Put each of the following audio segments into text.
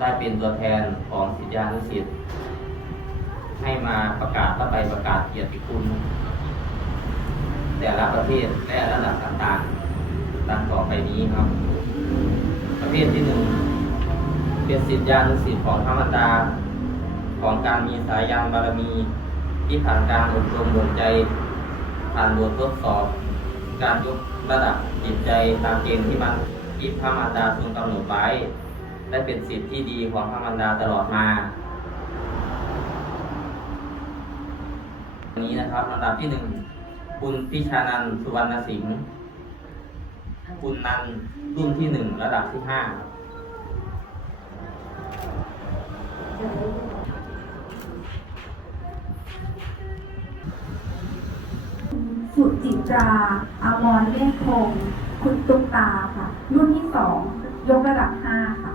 ได้เป็นตัวแทนของศิษยานุศิษย์ให้มาประกาศพระใบประกาศเกียรติคุณ แต่ละประเภทและระดับต่างๆดังต่อไปนี้ครับ ประเภทที่หนึ่งเป็นศิษยานุศิษย์ของพระมดาของการมีสายยานบารมีที่ผ่านการอบรมบ่มใจ ผ่านบททดสอบ การยกระดับจิตใจตามเกณฑ์ที่มันที่พระมารดาทรงกำหนดไว้ และเป็นสิทธิ์ที่ดีของพระมารดาตลอดมาวันนี้นะครับลำดับที่หนึ่งคุณพิชานันสุวรรณสิงห์คุณนันรุ่นที่หนึ่งระดับที่ห้าสุจิตราอมรเมฆคง คุณตุ๊กตาค่ะ รุ่นที่สอง ยกระดับห้าค่ะ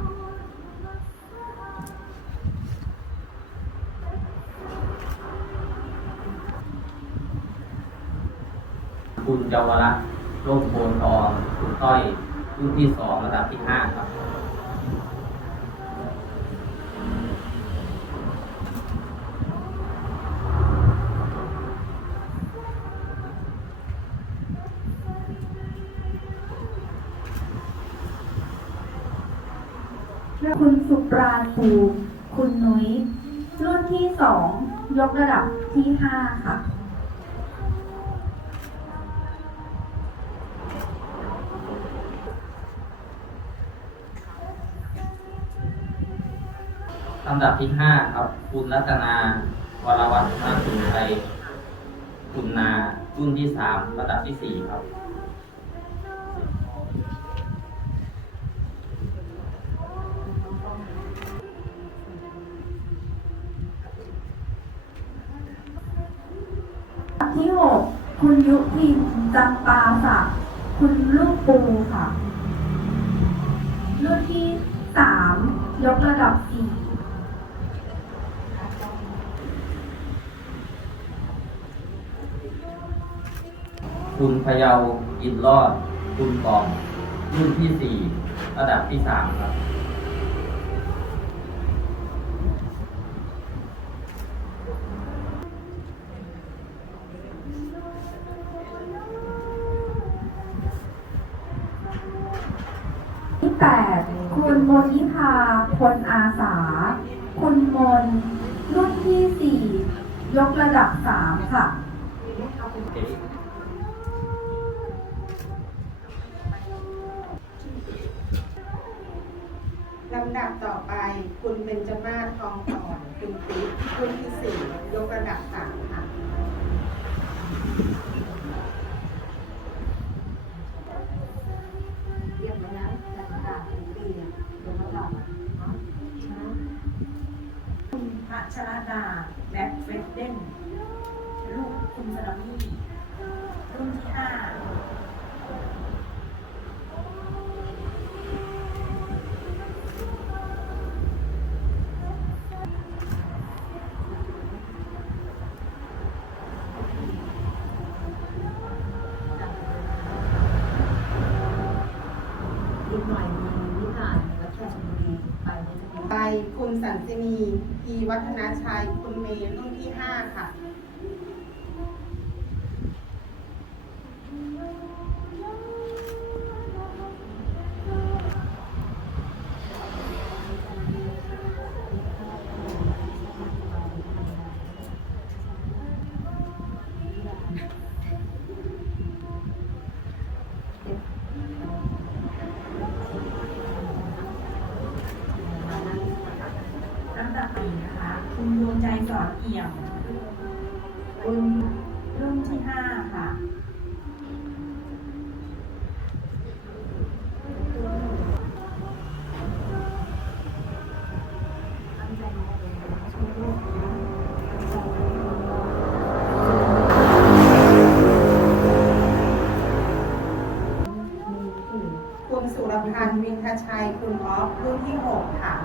คุณเยาวรักษ์โลกโพนทองคุณต้อยรุ่นที่สองระดับที่ห้าครับคุณสุปราภูคุณนุ้ยรุ่นที่สองยกระดับที่ห้าค่ะำดับที่ห้าครับ คุณรัตนาวรวัฒนสุนไทยคุณนารุ่นที่สามระดับที่สี่ครับที่หกคุณยุพินจำปาศักดิ์คุณลูกปูค่ะ รุ่นที่สามยกระดับสี่ คุณพยาอินรอด คุณกอง รุ่นที่สี่ระดับที่สามครับ ที่แปดคุณมนิพาพลอาสา คุณมน รุ่นที่สี่ยกระดับสามค่ะ ลำดับต่อไป คุณเบญจมาศทองต่อนคุณติ๊กรุ่นที่สี่ยกระดับสามค่ะเรียบร้อยแล้วแต่ประกาศถึงปีอะลงมาหลับนะคุณพัชรดาแบ็คเฟรดเดนลูกคุณสรามีรุ่นที่ห้า อีกหน่อยมีนิทานวัดแค่ชลบุรีไปในจะมี ไป คุณสันตินีพีวัฒนาชัย คุณเมย์รุ่นที่ห้าค่ะ สุรพันธ์วินทชัย คุณออฟรุ่นที่หกค่ะ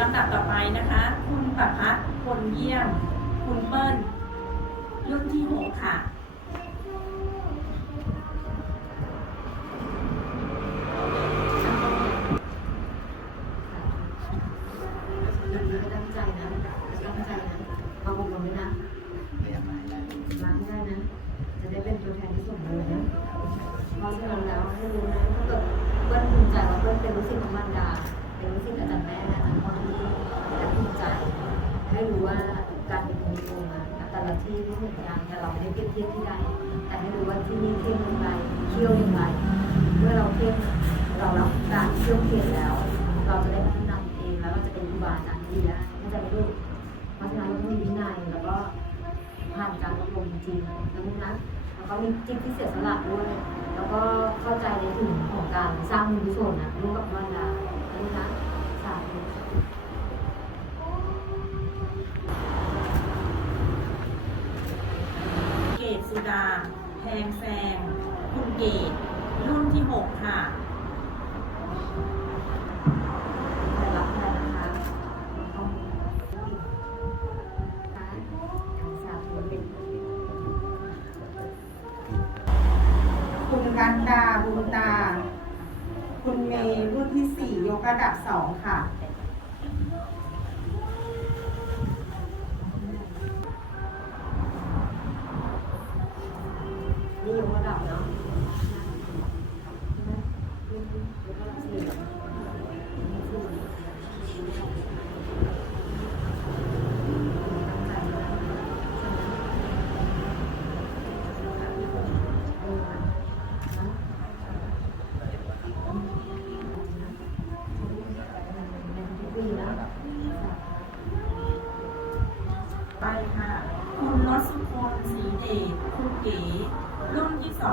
ลำดับต่อไปนะคะ คุณประพัฒน์คนเยี่ยม คุณเปิ้ล รุ่นที่หกค่ะ แบบนี้ก็ตั้ง ใจนะตั้งใจนะมาอบรมด้วยนะมาให้ได้นะ จะได้เป็นตัวแทนที่สมบูรณ์นะเพราะฉะนั้นแล้วให้รู้นะถ้าเกิดเปิ้ลภูมิใจว่าเปิ้ลเป็นลูกศิษย์ของมารดา เป็นลูกศิษย์อาจารย์แม่อาจารย์พ่อที่และภูมิใจ ให้รู้ว่าการเป็นคนโกงอะแต่ละที่ไม่เหมือนกันแต่เราไม่ได้เปรียบเทียบที่ใดแต่ให้รู้ว่าที่นี่เที่ยวอย่างไรเที่ยวอย่างไรเมื่อเราเที่ยวเรารับการเที่ยวเทียนแล้ว เราจะได้พัฒนาเองแล้วเราจะเป็นครูบาอาจารย์ที่ดีได้ จะไม่รู้เพราะฉะนั้นเราต้องมีวินัยแล้วก็ผ่านการอบรมจริงๆนะลูกนะแล้วก็มีจิตที่เสียสละด้วย แล้วก็เข้าใจในถึงของการสร้างบุญกุศลนะร่วมกับมารดานะลูกนะสาธุเกตสุดาแพงแซงคุณเกตรุ่นที่หกค่ะ ดับ 2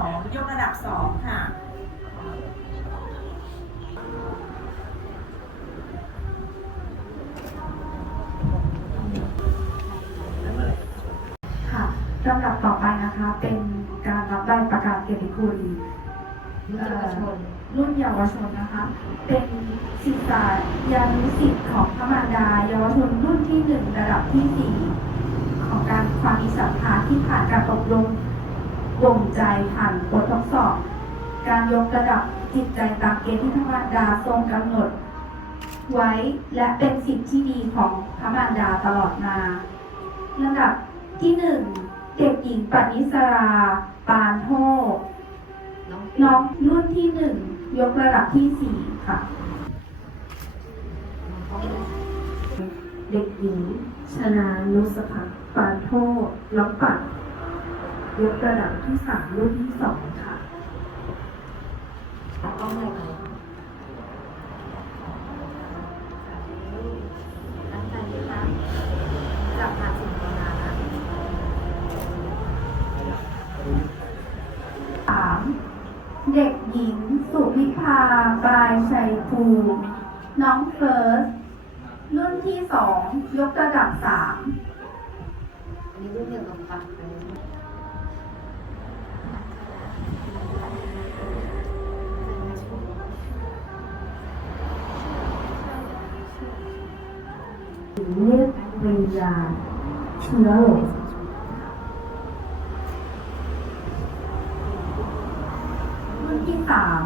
2 ยกระดับ 2 ค่ะ ค่ะลำดับต่อไปนะคะเป็นการรับใบประกาศเกียรติคุณรุ่นเยาวชนนะคะ เป็นศิษยานุสิทธิ์ของพระมารดาเยาวชนรุ่นที่หนึ่งระดับที่สี่ของการความมีศรัทธาที่ผ่านการอบรม บ่มใจผ่านบททดสอบ การยกระดับจิตใจตามเกณฑ์ที่พระมารดาทรงกำหนด ไว้และเป็นสิ่งที่ดีของพระมารดาตลอดมาลำดับที่หนึ่งเด็กหญิงปณิสรา ปานโทน้องน้องรุ่นที่หนึ่งยกระดับที่สี่ค่ะ เด็กหญิงชนานุสภักปานโทน้องปัด ยกระดับที่สามรุ่นที่สองค่ะต้องอะไรไหมตั้งใจนะคะจับผ่านสิ่งภาวนานะสามเด็กหญิง สุวิภาปลายชัยภูมิน้องเฟิร์ส รุ่นที่สอง ยกระดับสามอันนี้รุ่นเดียวกับปั เลยเวิญญาเชื้อโรครุ่นที่สาม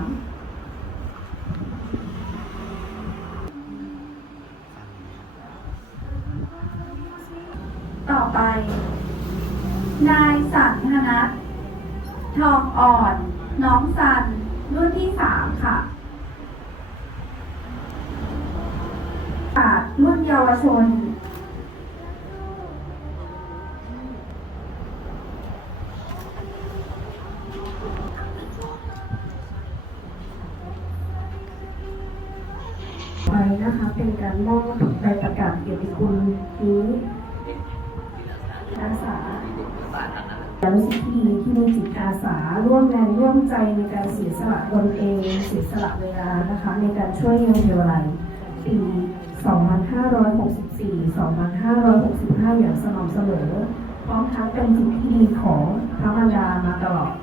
ต่อไป นายสันธนัททองอ่อน น้องสัน รุ่นที่สามค่ะ รุ่นเยาวชน ไปนะคะเป็นการมอบใบประกาศเกียรติคุณนี้อาสาและรู้สึกที่ดีที่มีจิตอาสาร่วมแรงร่วมใจในการเสียสละตนเองเสียสละเวลานะคะ ในการช่วยงานเทวไลปี 2564 2565 อย่างสม่ำเสมอ พร้อมทั้งเป็นจิตที่ดีของพระมารดามาตลอด